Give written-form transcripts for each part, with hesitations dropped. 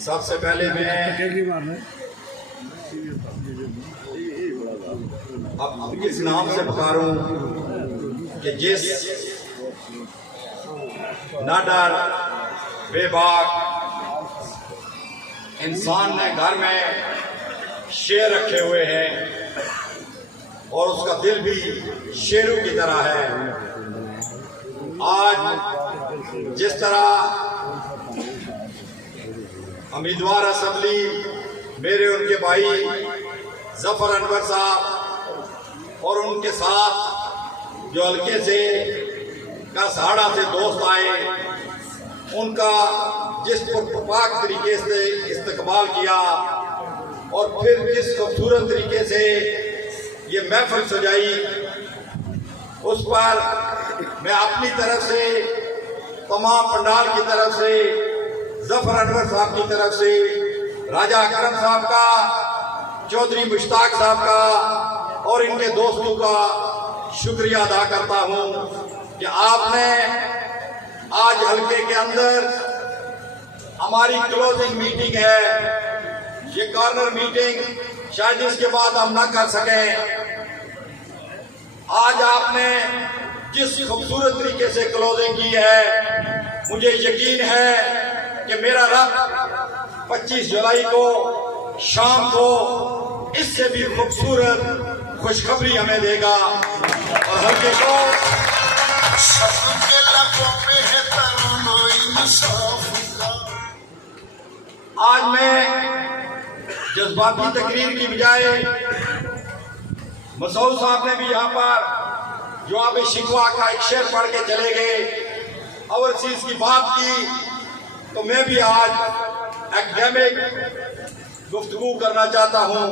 सबसे पहले मैं अब इस नाम से पुकारूं कि जिस नाडर बेबाक इंसान ने घर में शेर रखे हुए हैं और उसका दिल भी शेरों की तरह है। आज जिस तरह उम्मीदवार असेंबली मेरे उनके भाई जफर अनवर साहब और उनके साथ जो हल्के से का सहाड़ा से दोस्त आए, उनका जिस पुरपाक तरीके से इस्तकबाल किया और फिर जिस खूबसूरत तरीके से ये महफिल सजाई, उस पर मैं अपनी तरफ से, तमाम पंडाल की तरफ से, जफर अनवर साहब की तरफ से, राजा अकरम साहब का, चौधरी मुश्ताक साहब का और इनके दोस्तों का शुक्रिया अदा करता हूं कि आपने आज हल्के के अंदर हमारी क्लोजिंग मीटिंग है, ये कॉर्नर मीटिंग शायद इसके बाद हम ना कर सकें। आज आपने जिस खूबसूरत तरीके से क्लोजिंग की है, मुझे यकीन है कि मेरा रब 25 जुलाई को शाम को इससे भी खूबसूरत खुशखबरी हमें देगा और हल्के को आज मैं जज्बाती तकरीर की बजाय मसूद साहब ने भी यहाँ पर जवाब शिकवा का एक शेर पढ़ के चले गए, ओवरसीज की बात की, तो मैं भी आज एकेडमिक गुफ्तगू करना चाहता हूँ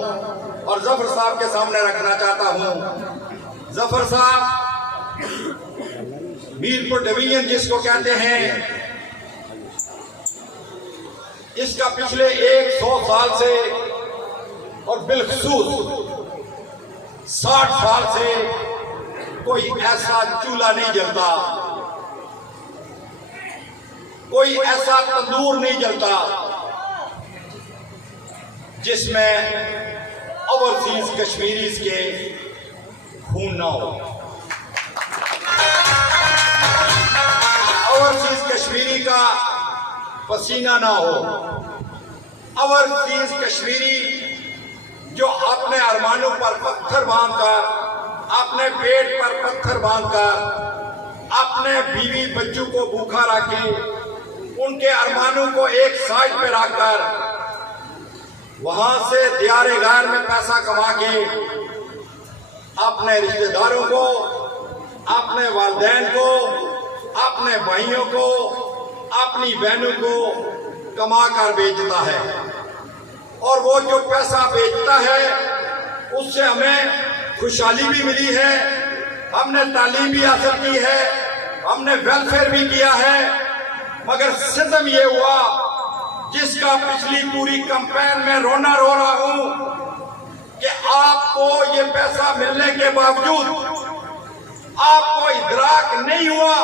और जफर साहब के सामने रखना चाहता हूँ। जफर साहब मीरपुर डिवीजन जिसको कहते हैं, इसका पिछले 100 साल से और बिलखसूस 60 साल से कोई ऐसा चूल्हा नहीं जलता, कोई ऐसा तंदूर नहीं जलता जिसमें ओवरसीज कश्मीरीज के खून ना हो। ओवरसीज कश्मीरी का पसीना ना हो। ओवरसीज कश्मीरी जो अपने अरमानों पर पत्थर बांधकर, अपने पेट पर पत्थर बांधकर, अपने बीवी बच्चों को भूखा रखे, उनके अरमानों को एक साइड पे रखकर वहां से दियारे गैर में पैसा कमा के अपने रिश्तेदारों को, अपने वालिदैन को, अपने भाइयों को, अपनी बहनों को कमा कर बेचता है। और वो जो पैसा बेचता है उससे हमें खुशहाली भी मिली है, हमने तालीम भी हासिल की है, हमने वेलफेयर भी किया है, मगर सितम ये हुआ जिसका पिछली पूरी कैंपेन में रोना रो रहा हूं कि आपको ये पैसा मिलने के बावजूद आपको इदराक नहीं हुआ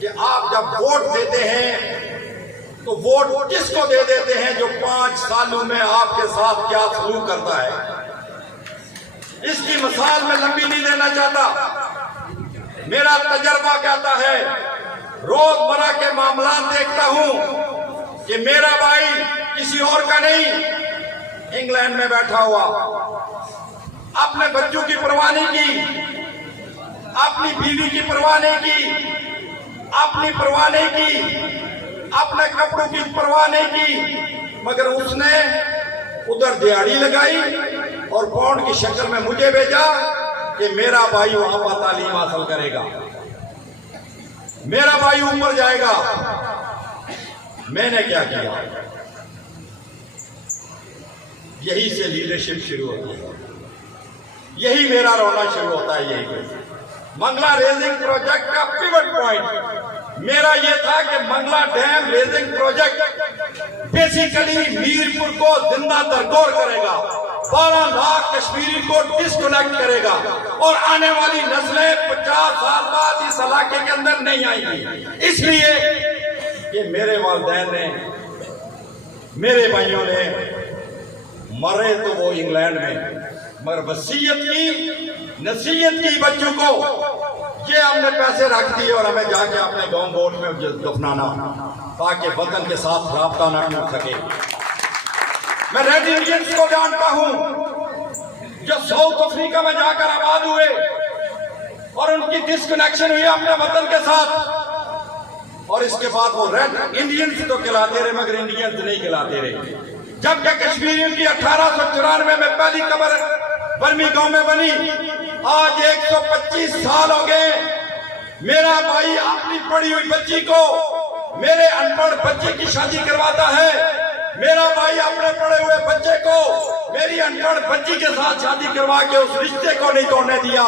कि आप जब वोट देते हैं तो वोट किसको दे देते हैं जो 5 सालों में आपके साथ क्या सलूक करता है। इसकी मिसाल मैं लंबी नहीं देना चाहता, मेरा तजर्बा कहता है, रोजमर्रा के मामला देखता हूं कि मेरा भाई किसी और का नहीं, इंग्लैंड में बैठा हुआ, अपने बच्चों की परवाह नहीं की, अपनी बीवी की परवाह नहीं की, अपनी परवाह नहीं की, अपने कपड़ों की परवाह नहीं की, मगर उसने उधर दिहाड़ी लगाई और बॉन्ड की शक्ल में मुझे भेजा कि मेरा भाई वहां पर तालीम हासिल करेगा, मेरा भाई ऊपर जाएगा। मैंने क्या किया? यही से लीडरशिप शुरू होती है, यही मेरा रोना शुरू होता है। यही मंगला रेजिंग प्रोजेक्ट का पिवट पॉइंट मेरा ये था कि Mangla dam raising project basically Mirpur को जिंदा दरदोर करेगा, 12 लाख कश्मीरी को डिस्कनेक्ट करेगा और आने वाली नस्लें 50 साल बाद इस इलाके के अंदर नहीं आएंगी। इसलिए ये मेरे वालिदैन ने, मेरे भाइयों ने मरे तो वो इंग्लैंड में, मगर वसीयत की, नसीहत की बच्चों को, ये हमने पैसे रख दिए और हमें जाके अपने गांव बोट में दफनाना ताकि वतन के साथ राब्ता ना टूट सके। मैं रेड इंडियंस को जानता हूं जो साउथ अफ्रीका में जाकर आबाद हुए और उनकी डिस्कनेक्शन हुई अपने वतन के साथ, और इसके बाद वो रेड इंडियंस तो कहलाते रहे मगर इंडियंस नहीं कहलाते रहे। जबकि कश्मीरियों की 1894 में पहली कब्र बर्मी गांव में बनी। आज 125 साल हो गए। मेरा भाई अपनी पढ़ी हुई बच्ची को मेरे अनपढ़ बच्चे की शादी करवाता है, मेरा भाई अपने पढ़े हुए बच्चे को मेरी अनपढ़ बच्ची के साथ शादी करवा के उस रिश्ते को नहीं तोड़ने दिया।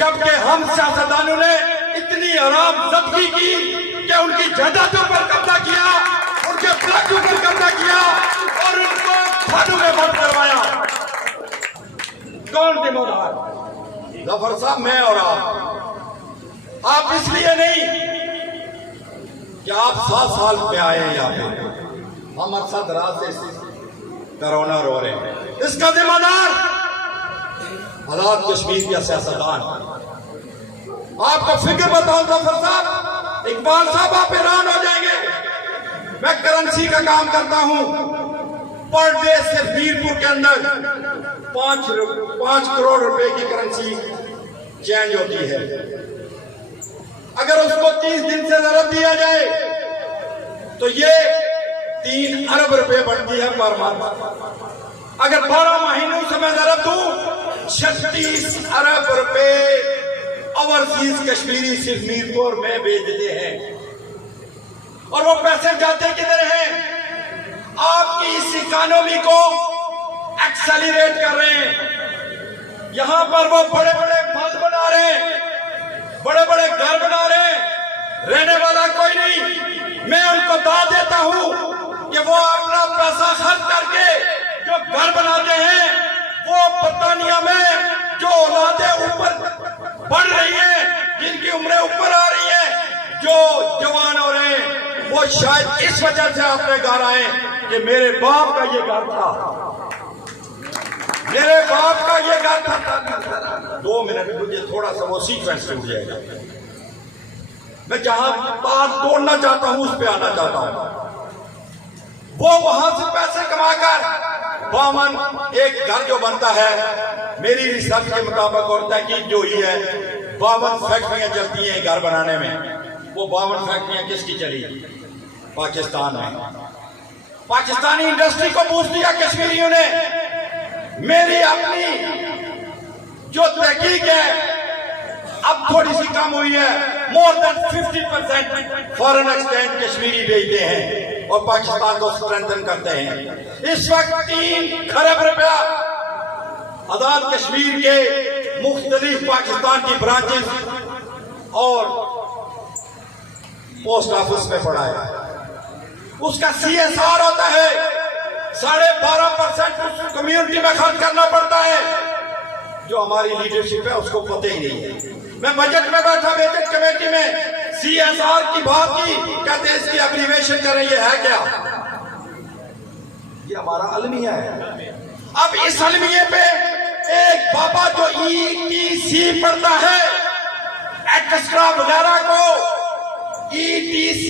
जबकि हम सियासतदानों ने इतनी हरामजदगी की कि उनकी जायदादों पर कब्जा किया, उनके फ्लैटों पर कब्जा किया और उनको खानों में बंद करवाया। कौन जिम्मेदार? जफर साहब, मैं और आप इसलिए नहीं कि आप 7 साल पे आए यहाँ पे, हम अरसा रात से कोरोना रो रहे हैं। इसका जिम्मेदार हालात कश्मीर के सियासतदान। आपको फिक्र बताऊं जफर साहब, इकबाल साहब आप हैरान हो जाएंगे। मैं करेंसी का काम करता हूं, पर डे से मीरपुर के अंदर 5 करोड़ रुपए की करेंसी चेंज होती है। अगर उसको 30 दिन से जरूरत दिया जाए तो ये 3 अरब रुपए बनती है पर मंथ। अगर 12 महीनों से मैं जरूरत दूं 36 अरब रुपए ओवरसीज कश्मीरी सिर्फ मीरपुर में भेजते हैं। और वो पैसे जाते किधर हैं? आपकी इस इकोनॉमी को एक्सेलरेट कर रहे हैं। यहां पर वो बड़े बड़े मॉल बना रहे हैं, बड़े बड़े घर बना रहे हैं, रहने वाला कोई नहीं। मैं उनको दाद देता हूं कि वो अपना पैसा खर्च करके जो घर बनाते हैं, वो बर्तानिया में जो औलादें ऊपर बढ़ रही हैं, जिनकी उम्रें ऊपर आ रही हैं, जो जवान हो रहे हैं, वो शायद इस वजह से अपने घर आए कि मेरे बाप का ये घर था, मेरे बाप का ये घर था। 2 मिनट मुझे थोड़ा सा वो सीक्वेंस टूट जाएगा। मैं जहां बात तोड़ना चाहता हूं उस पे आना चाहता हूं। वो वहां से पैसे कमाकर 52 एक घर जो बनता है, मेरी रिसर्च के मुताबिक और तहकीक जो ही है, 52 फैक्ट्रियां चलती हैं घर बनाने में। वो 52 फैक्ट्रियां किसकी चली? पाकिस्तान में। पाकिस्तानी इंडस्ट्री को बूस्ट दिया कश्मीरियों ने। मेरी अपनी जो तहकीक है अब थोड़ी सी कम हुई है, more than 50% foreign exchange Kashmiri भेजते हैं और पाकिस्तान को स्ट्रेंथन करते हैं। इस वक्त 3 खरब रुपया आजाद कश्मीर के मुख्तलिफ पाकिस्तान की ब्रांचेस और पोस्ट ऑफिस में पड़ा है। उसका CSR होता है 12.5% उस कम्युनिटी में खर्च करना पड़ता है। जो हमारी लीडरशिप है उसको पता ही नहीं है। मैं बजट में बैठा, बजट कमेटी में CSR की बात की, कहते हैं इसकी एब्रीविएशन कर रही है क्या? ये हमारा अलमिया है। अब इस अलमिये पे एक बाबा जो ETC पढ़ता है, एक्स्ट्रा वगैरह को ETC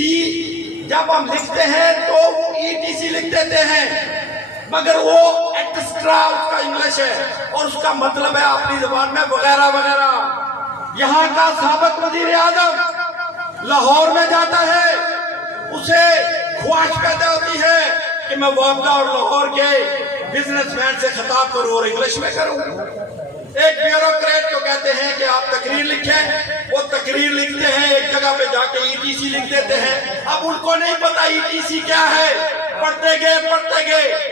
जब हम लिखते हैं तो ETC लिख देते हैं, मगर वो एक्स्ट्रा उसका इंग्लिश है और उसका मतलब है अपनी जुबान में वगैरह वगैरह। यहाँ का साबिक वजीर आजम लाहौर में जाता है, उसे ख्वाहिश पैदा होती है कि मैं वापदा और लाहौर के बिजनेसमैन से खिताब करूं और इंग्लिश में करूं। एक ब्यूरोक्रेट को कहते हैं कि आप तकरीर लिखें, वो तकरीर लिखते हैं, एक जगह पे जाके ETC लिख देते हैं। अब उनको नहीं पता ETC क्या है। पढ़ते गए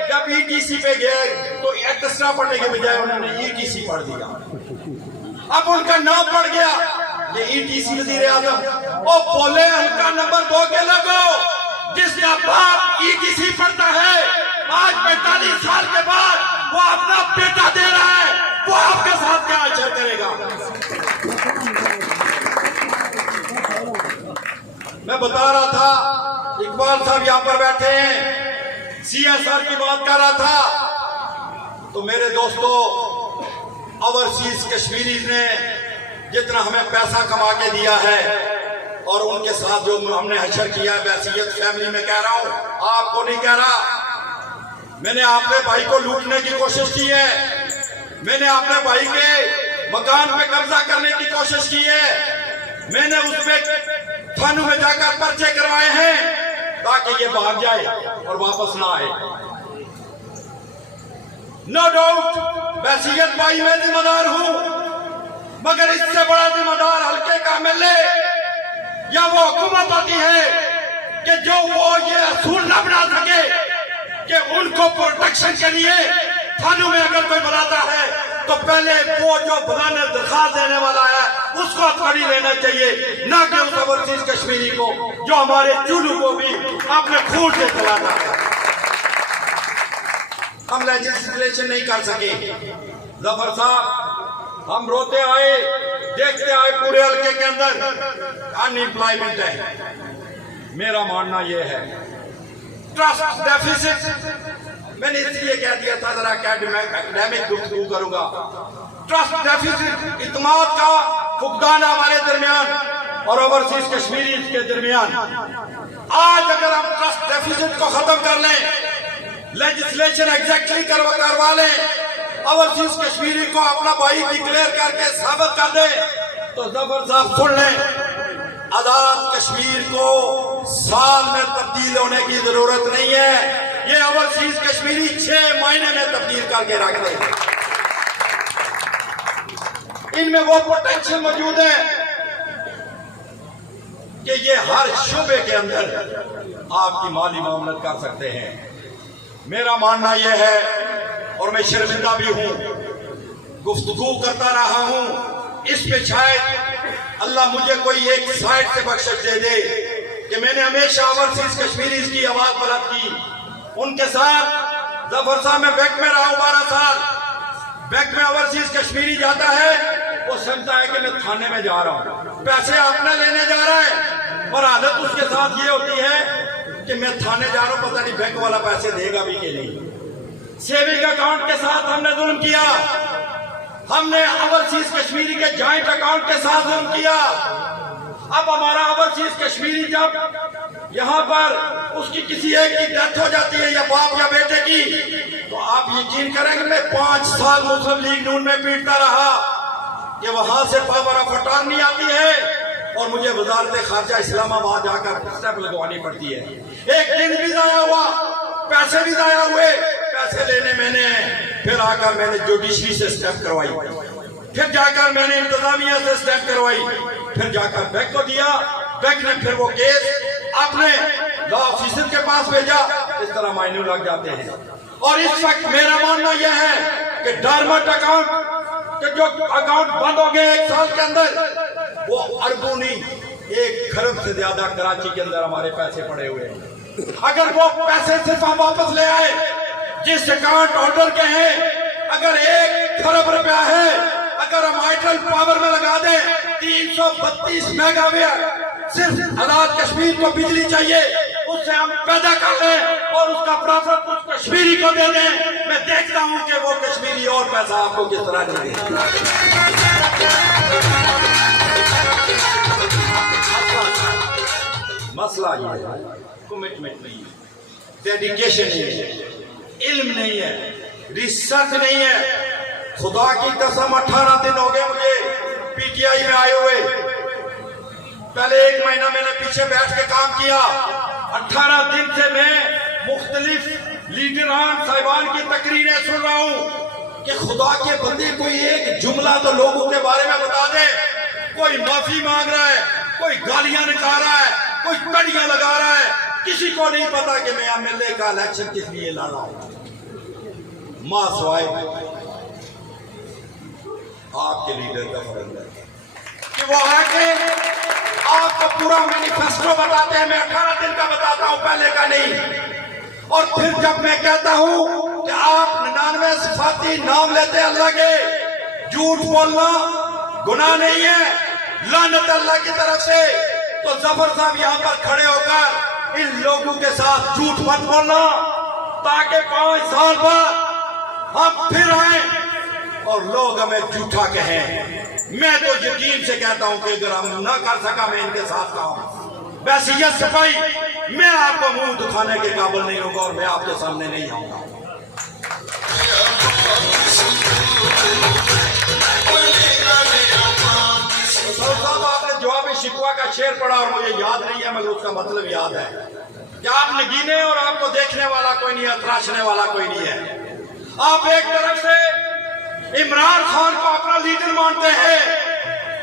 जब ETC पे गए तो एक्स्ट्रा पढ़ने के बजाय उन्होंने ETC पढ़ दिया। अब उनका नाम पड़ गया ये ETC वजीर आजम। और बोले हल्का नंबर 2 के लगो, जिसका बाप ETC पढ़ता है, आज 45 साल के बाद वो अपना बेटा दे रहा है, वो आपके साथ क्या आचरण करेगा? मैं बता रहा था, इकबाल साहब यहां पर बैठे हैं, CSR की बात कर रहा था। तो मेरे दोस्तों, ओवरसीज कश्मीरीज ने जितना हमें पैसा कमा के दिया है और उनके साथ जो हमने हशर किया है, बैसियत फैमिली में कह रहा हूं, आपको नहीं कह रहा। मैंने अपने भाई को लूटने की कोशिश की है, मैंने अपने भाई के मकान पे कब्जा करने की कोशिश की है, मैंने उसमें थानों में जाकर पर्चे करवाए हैं ताकि ये भाग जाए और वापस ना आए। नो डाउट बैसियत भाई मैं जिम्मेदार हूं, मगर इससे बड़ा जिम्मेदार हल्के का MLA या वो हुकूमत होती है कि जो वो ये असूल न बना सके कि उनको प्रोटेक्शन के लिए थानों में अगर कोई बुलाता है तो पहले वो जो बुलाने दरखास्त देने वाला है उसको अथॉरिटी लेना चाहिए, ना कि उस ओवरसीज कश्मीरी को जो हमारे चूलू को भी अपने खून से चलाता है। हम लेजिस्लेशन नहीं कर सके। जफर साहब, हम रोते आए, देखते आए पूरे हल्के के अंदर अनएम्प्लॉयमेंट है। मेरा मानना यह है ट्रस्ट डेफिसिट, मैंने इसलिए कह दिया था जरा एकेडमिक गुफ्तगू करूंगा। ट्रस्ट डेफिसिट, इत्मीनान का फुकदान हमारे दरमियान और ओवरसीज कश्मीरी के दरमियान। आज अगर हम ट्रस्ट डेफिसिट को खत्म कर लें, लेजिस्लेशन एग्जैक्टली करवा लें, ओवरसीज कश्मीरी को अपना भाई डिक्लेयर करके साबित कर दे, तो जफर साहब सुन लें, आजाद कश्मीर को साल में तब्दील होने की जरूरत नहीं है। ये ओवरसीज कश्मीरी 6 महीने में तब्दील करके रख दे। इनमें वो पोटेंशियल मौजूद है कि ये हर शोबे के अंदर आपकी माली मामलत कर सकते हैं। मेरा मानना यह है, और मैं शर्मिंदा भी हूं, गुफ्तगू करता रहा हूं, इस पे शायद अल्लाह मुझे कोई एक साइड से बख्शिश दे दे कि मैंने हमेशा ओवरसीज कश्मीरी की आवाज बुलंद की। उनके साथ जफर साहब में बैंक में रहा हूं 12 साल। बैंक में ओवरसीज कश्मीरी जाता है, वो समझता है कि मैं थाने में जा रहा हूं, पैसे अपने लेने जा रहा है, और आदत उसके साथ ये होती है कि मैं थाने जा रहा हूं, पता नहीं बैंक वाला पैसे देगा भी कि नहीं। सेविंग अकाउंट के साथ हमने जुल्म किया, हमने ओवरसीज कश्मीरी के जॉइंट अकाउंट के साथ जुल्म किया। अब हमारा ओवरसीज कश्मीरी जब यहाँ पर उसकी किसी एक की डेथ हो जाती है, या बाप या बेटे की, तो आप यकीन करेंगे मैं 5 साल मुस्लिम लीग नून में पीटता रहा कि वहां से पावर ऑफ अटॉर्नी आती है और मुझे वजारत खारजा इस्लामाबाद जाकर स्टेप लगवानी पड़ती है। एक दिन भी जाया हुआ, पैसे भी जाया हुए, पैसे लेने मैंने, फिर आकर मैंने जुडिशरी से स्टेप करवाई, फिर जाकर मैंने इंतजामिया से स्टेप करवाई, फिर जाकर बैंक को दिया, बैंक ने फिर वो केस अपने लॉ ऑफिसर के पास भेजा। इस तरह मायने लग जाते हैं। और इस वक्त मेरा मानना यह है कि डॉर्मेंट अकाउंट के जो अकाउंट बंद हो गए 1 साल के अंदर, वो अरबों नहीं, 1 खरब से ज्यादा कराची के अंदर हमारे पैसे पड़े हुए हैं। अगर वो पैसे सिर्फ हम वापस ले आए जिस अकाउंट होल्डर के हैं, अगर 1 खरब रुपया है, अगर हम हाइड्रल पावर में लगा दें 332 मेगावाट, सिर्फ आजाद कश्मीर को बिजली चाहिए, उससे हम पैदा कर लें और उसका प्रॉफिट कुछ कश्मीरी को दे दें, मैं देखता हूं कि वो कश्मीरी और पैसा आपको किस तरह दे। मसला ये है, कमिटमेंट नहीं है, डेडिकेशन नहीं है, इल्म नहीं है, रिसर्च नहीं है। खुदा की कसम 18 दिन हो गए मुझे PTI में आए हुए। पहले 1 महीना मैंने पीछे बैठ के काम किया, 18 दिन से मैं मुख्तलिफ लीडरान साहिबान की तकरीरें सुन रहा हूं कि खुदा के बंदे कोई एक जुमला तो लोगों के बारे में बता दे। कोई माफी मांग रहा है, कोई गालियां निकाल रहा है, कोई कड़ियां लगा रहा है, किसी को नहीं पता कि मैं MLA का इलेक्शन किस लिए लड़ रहा हूं। मासवाए आपके लीडर का फर्ज है कि वो आके आपको पूरा मैनिफेस्टो बताते हैं। मैं 18 दिन का बताता हूं, पहले का नहीं। और फिर जब मैं कहता हूं कि आप 99 सिफाती नाम लेते अल्लाह के, झूठ बोलना गुनाह नहीं है, लानत अल्लाह की तरफ से। तो जफर साहब यहां पर खड़े होकर इन लोगों के साथ झूठ मत बोलना, ताकि 5 साल बाद हम फिर आए और लोग हमें झूठा कहें। मैं तो यकीन से कहता हूं कि अगर हम ना कर सका मैं इनके साथ काम वैसे सफाई मैं आपको मुंह दिखाने के काबिल नहीं होगा और मैं आपके सामने नहीं आऊंगा। साहब आपने जवाब शिकवा का शेर पढ़ा और मुझे याद नहीं है, मगर उसका मतलब याद है कि आप नगीने और आपको देखने वाला कोई नहीं है, तराशने वाला कोई नहीं है। आप एक तरफ से इमरान खान को अपना लीडर मानते हैं,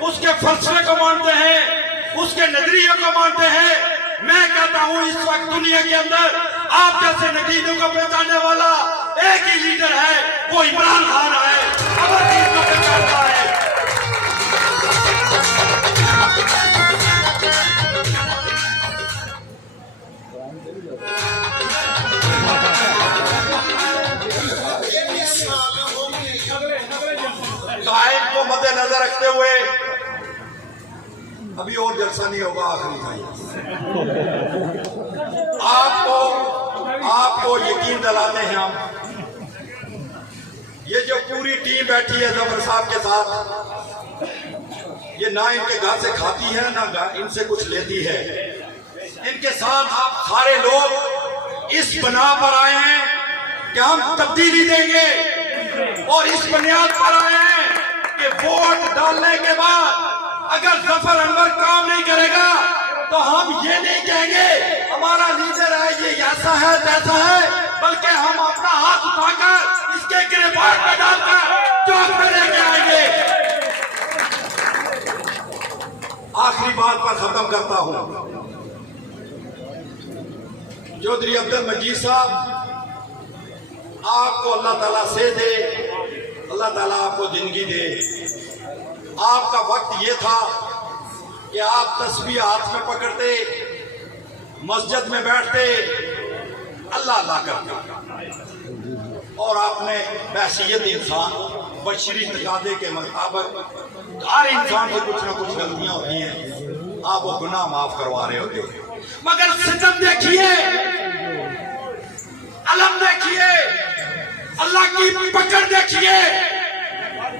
उसके फलसफे को मानते हैं, उसके नजरिए को मानते हैं। मैं कहता हूं इस वक्त दुनिया के अंदर आप जैसे नगीनों को पहचानने वाला एक ही लीडर है, वो इमरान खान है। अमरजीत को पहचानता है। टाइम को मद्देनजर रखते हुए अभी और जलसा नहीं होगा, आखिरी भाई आपको यकीन दिलाते हैं हम, ये जो पूरी टीम बैठी है जफर साहब के साथ, ये ना इनके घर से खाती है ना इनसे कुछ लेती है। इनके साथ आप सारे लोग इस बना पर आए हैं कि हम तब्दीली देंगे और इस बुनियाद पर आए हैं कि वोट डालने के बाद अगर जफर अनवर काम नहीं करेगा तो हम ये नहीं कहेंगे हमारा लीडर है ये ऐसा है तैसा है, बल्कि हम अपना हाथ उठाकर इसके गिरफ्तार में डालकर चौक में लेके आएंगे। आखिरी बात पर खत्म करता हूं। चौधरी अब्दुल मजीद साहब, आपको अल्लाह ताला से दे, अल्लाह ताला आपको जिंदगी दे। आपका वक्त ये था कि आप तस्बीह हाथ में पकड़ते, मस्जिद में बैठते, अल्लाह अल्लाह करते, और आपने बैसियत इंसान बशरी तकादे के मुताबिक हर इंसान से कुछ ना कुछ गलतियां होती हैं, आप वो गुनाह माफ करवा रहे होते हो। मगर सितम देखिए, अलम देखिए, अल्लाह की पकड़ देखिए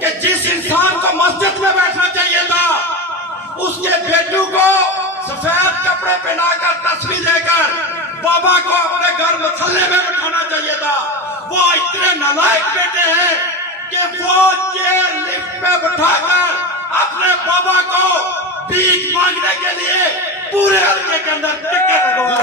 कि जिस इंसान को मस्जिद में बैठना चाहिए था उसके बेटू को सफेद कपड़े पहनाकर तस्वीर देकर बाबा को अपने घर मसल्ले में बैठाना चाहिए था। वो इतने नालायक बेटे हैं कि वो चेयर लिफ्ट में बैठाकर अपने बाबा को भीख मांगने के लिए पूरे हल्के के अंदर टिकट लगवा।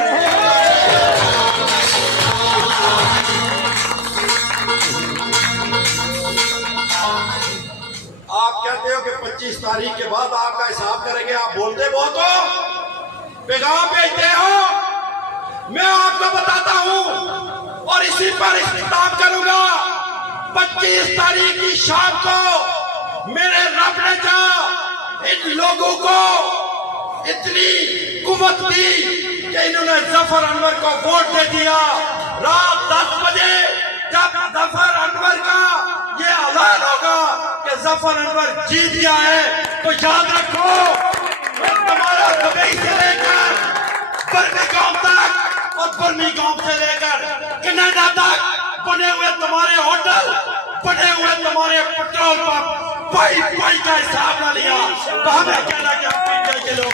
आप कहते हो कि 25 तारीख के बाद आपका हिसाब करेंगे, आप बोलते बहुत हो, पैगाम भेजते हो। मैं आपको बताता हूं और इसी पर इख्तिताम करूंगा। 25 तारीख की शाम को मेरे रब ने कहा इन लोगों को इतनी कुव्वत दी कि इन्होंने जफर अनवर को वोट दे दिया। रात 10 बजे जब जफर अनवर का ये ऐलान होगा कि जफर अनवर जीत गया है, तो याद रखो तुम्हारा दुबई से लेकर बर्मिंघम तक और बर्मिंघम से लेकर कनाडा तक बने हुए तुम्हारे होटल, बने हुए तुम्हारे पेट्रोल पंप पाई पाई का हिसाब ना लिया तो हमें कहना कि हम पीछे के लोग